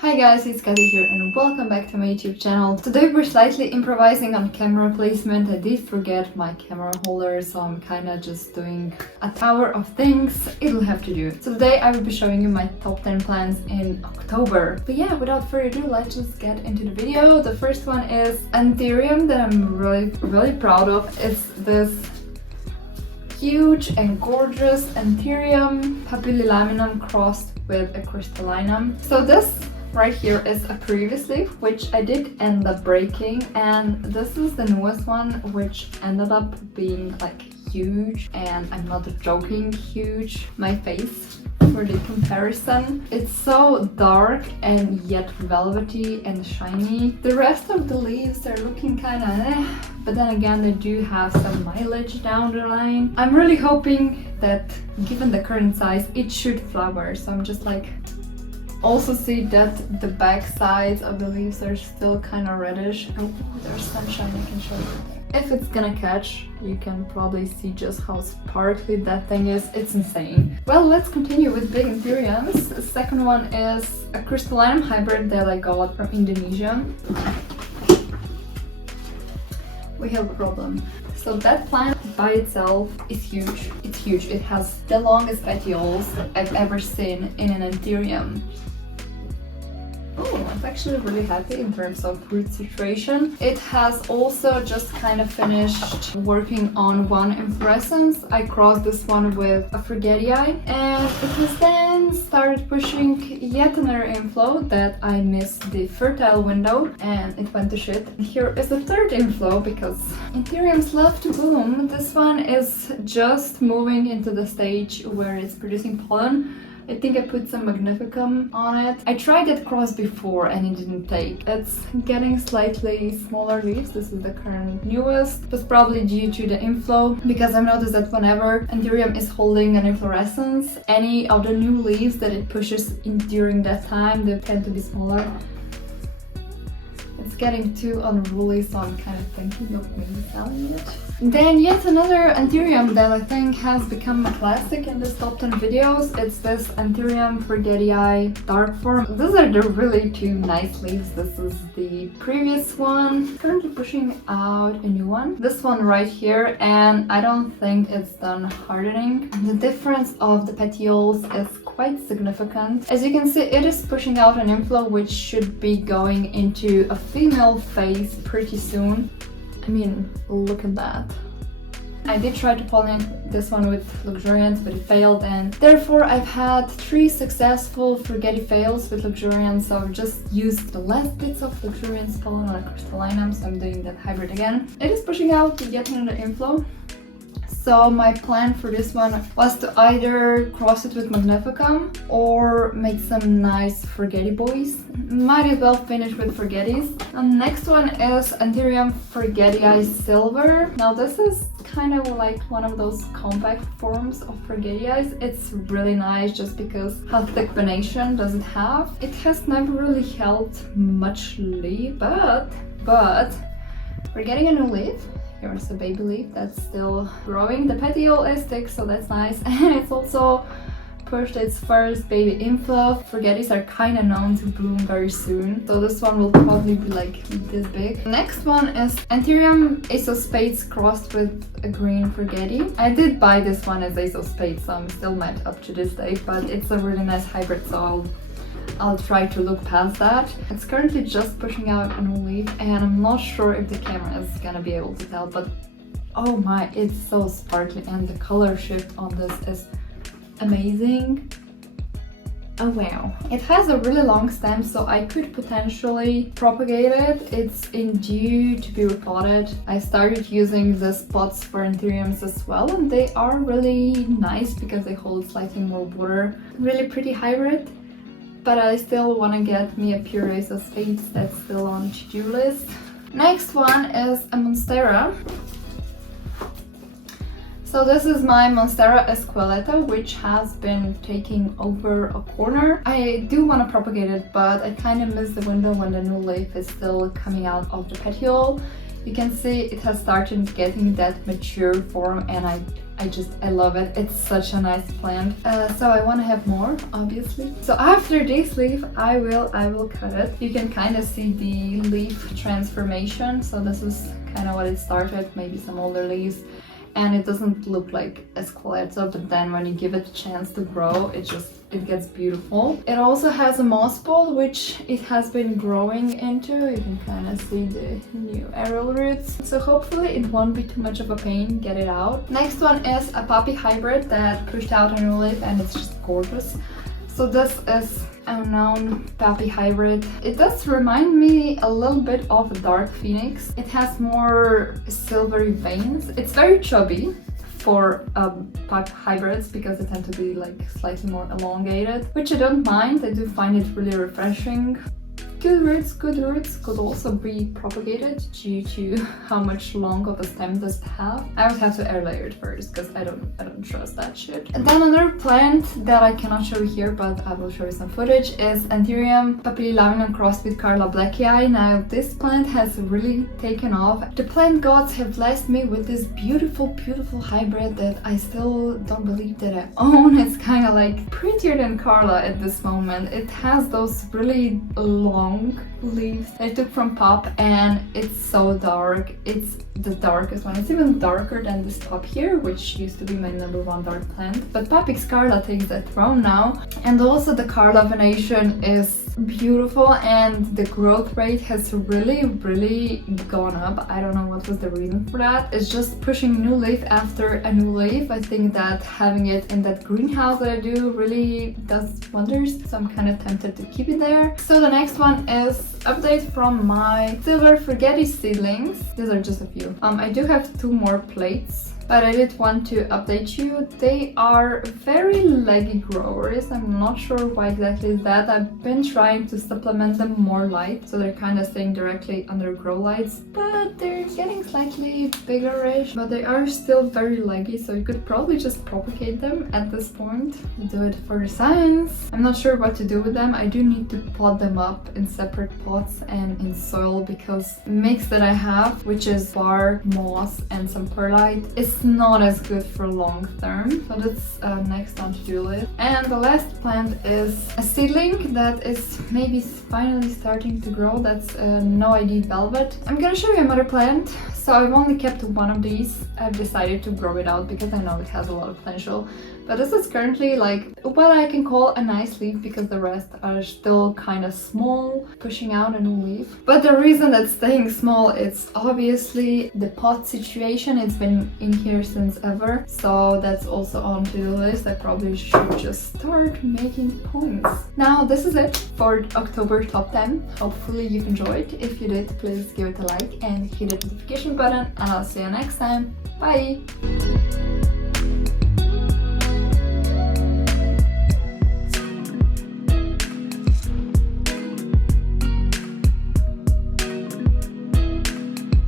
Hi guys, it's Katy here and welcome back to my YouTube channel. Today we're slightly improvising on camera placement. I did forget my camera holder, so I'm kinda just doing a tower of things. It'll have to do. So today I will be showing you my top 10 plants in October. But yeah, without further ado, let's just get into the video. The first one is Anthurium that I'm really proud of. It's this huge and gorgeous Anthurium papillilaminum crossed with a crystallinum. So this right here is a previous leaf which I did end up breaking, and this is the newest one which ended up being like huge, and I'm not joking, huge. My face for the comparison. It's so dark and yet velvety and shiny. The rest of the leaves are looking kind of but then again they do have some mileage down the line. I'm really hoping that given the current size it should flower, so I'm just like also see that the back sides of the leaves are still kind of reddish. Oh, there's sunshine, I can show you. If it's gonna catch, you can probably see just how sparkly that thing is. It's insane. Well, let's continue with big Anthuriums. The second one is a crystallinum hybrid that I got from Indonesia. We have a problem. So that plant by itself is huge. It's huge. It has the longest petioles I've ever seen in an Anthurium. Oh, I'm actually really happy in terms of root situation. It has also just kind of finished working on one inflorescence. I crossed this one with a Forgetii, and it has then started pushing yet another inflow that I missed the fertile window and it went to shit. Here is the third inflow because Anthuriums love to bloom. This one is just moving into the stage where it's producing pollen. I think I put some magnificum on it. I tried that cross before and it didn't take. It's getting slightly smaller leaves. This is the current newest. It was probably due to the inflow, because I've noticed that whenever Anthurium is holding an inflorescence, any of the new leaves that it pushes in during that time, they tend to be smaller. It's getting too unruly, so I'm kind of thinking of maybe selling it. Then yet another Anthurium that I think has become a classic in this top 10 videos. It's this Anthurium Forgetii dark form. These are the really two nice leaves. This is the previous one. Currently pushing out a new one. This one right here, and I don't think it's done hardening. The difference of the petioles is quite significant. As you can see, it is pushing out an inflow which should be going into a female phase pretty soon. I mean, look at that. I did try to pollinate this one with luxuriance, but it failed, and therefore I've had 3 successful Forgetii fails with luxuriance, so I've just used the last bits of luxuriance pollen on a crystallinum, so I'm doing that hybrid again. It is pushing out yet another inflow. So my plan for this one was to either cross it with magnificum or make some nice Forgetii boys. Might as well finish with Forgetis. The next one is Anthurium Forgetii Silver. Now this is kind of like one of those compact forms of Forgetii. It's really nice just because how thick venation does it have. It has never really held much leaf, but we're getting a new leaf. Here's a baby leaf that's still growing. The petiole is thick, so that's nice. And it's also pushed its first baby inflow. Forgetis are kind of known to bloom very soon, so this one will probably be like this big. Next one is Anthurium Ace of Spades crossed with a green Forgetii. I did buy this one as Ace of Spades, so I'm still mad up to this day, but it's a really nice hybrid, so I'll try to look past that. It's currently just pushing out a new leaf, and I'm not sure if the camera is gonna be able to tell, but oh my, it's so sparkly, and the color shift on this is amazing. Oh wow. It has a really long stem, so I could potentially propagate it. It's in due to be repotted. I started using the pots for Anthuriums as well, and they are really nice because they hold slightly more water. Really pretty hybrid. But I still want to get me a pure Ace of Spades. That's still on the to-do list. Next one is a Monstera. So this is my Monstera esqueleta, which has been taking over a corner. I do want to propagate it, but I kind of missed the window when the new leaf is still coming out of the petiole. You can see it has started getting that mature form, and I I love it. It's such a nice plant. So I want to have more, obviously. So after this leaf, I will cut it. You can kind of see the leaf transformation. So this is kind of what it started, maybe some older leaves. And it doesn't look like esqueleto, but then when you give it a chance to grow, it gets beautiful. It also has a moss ball, which it has been growing into. You can kind of see the new aerial roots. So hopefully it won't be too much of a pain get it out. Next one is a poppy hybrid that pushed out a new leaf, and it's just gorgeous. So this is a known poppy hybrid. It does remind me a little bit of a dark phoenix. It has more silvery veins. It's very chubby for poppy hybrids because they tend to be like slightly more elongated, which I don't mind. I do find it really refreshing. Good roots could also be propagated due to how much long of a stem does it have. I would have to air layer it first because I don't trust that shit. And then another plant that I cannot show you here, but I will show you some footage, is Anthurium papillilaminum crossed with Carla Blackii. Now this plant has really taken off. The plant gods have blessed me with this beautiful hybrid that I still don't believe that I own. It's kind of like prettier than Carla at this moment. It has those really long leaves I took from Pop, and it's so dark. It's the darkest one. It's even darker than this Pop here, which used to be my #1 dark plant. But Pop X Carla takes that throne now. And also the Carla venation is beautiful, and the growth rate has really gone up. I don't know what was the reason for that. It's just pushing new leaf after a new leaf. I think that having it in that greenhouse that I do really does wonders, so I'm kind of tempted to keep it there. So the next one is update from my silver forgetti seedlings. These are just a few. I do have 2 more plates, but I did want to update you. They are very leggy growers. I'm not sure why exactly is that. I've been trying to supplement them more light, so they're kind of staying directly under grow lights, but they're getting slightly biggerish, but they are still very leggy, so you could probably just propagate them at this point. Do it for the science. I'm not sure what to do with them. I do need to pot them up in separate pots and in soil, because the mix that I have, which is bark, moss, and some perlite, is not as good for long term, so that's next on to-do list. And the last plant is a seedling that is maybe finally starting to grow. That's a No ID Velvet. I'm gonna show you another plant. So I've only kept 1 of these. I've decided to grow it out because I know it has a lot of potential. But this is currently like what I can call a nice leaf, because the rest are still kind of small, pushing out a new leaf. But the reason that's staying small, it's obviously the pot situation. It's been in here since ever, so that's also on to-do list. I probably should just start making points. Now this is it for October top 10. Hopefully you've enjoyed. If you did, please give it a like and hit the notification button, and I'll see you next time. Bye!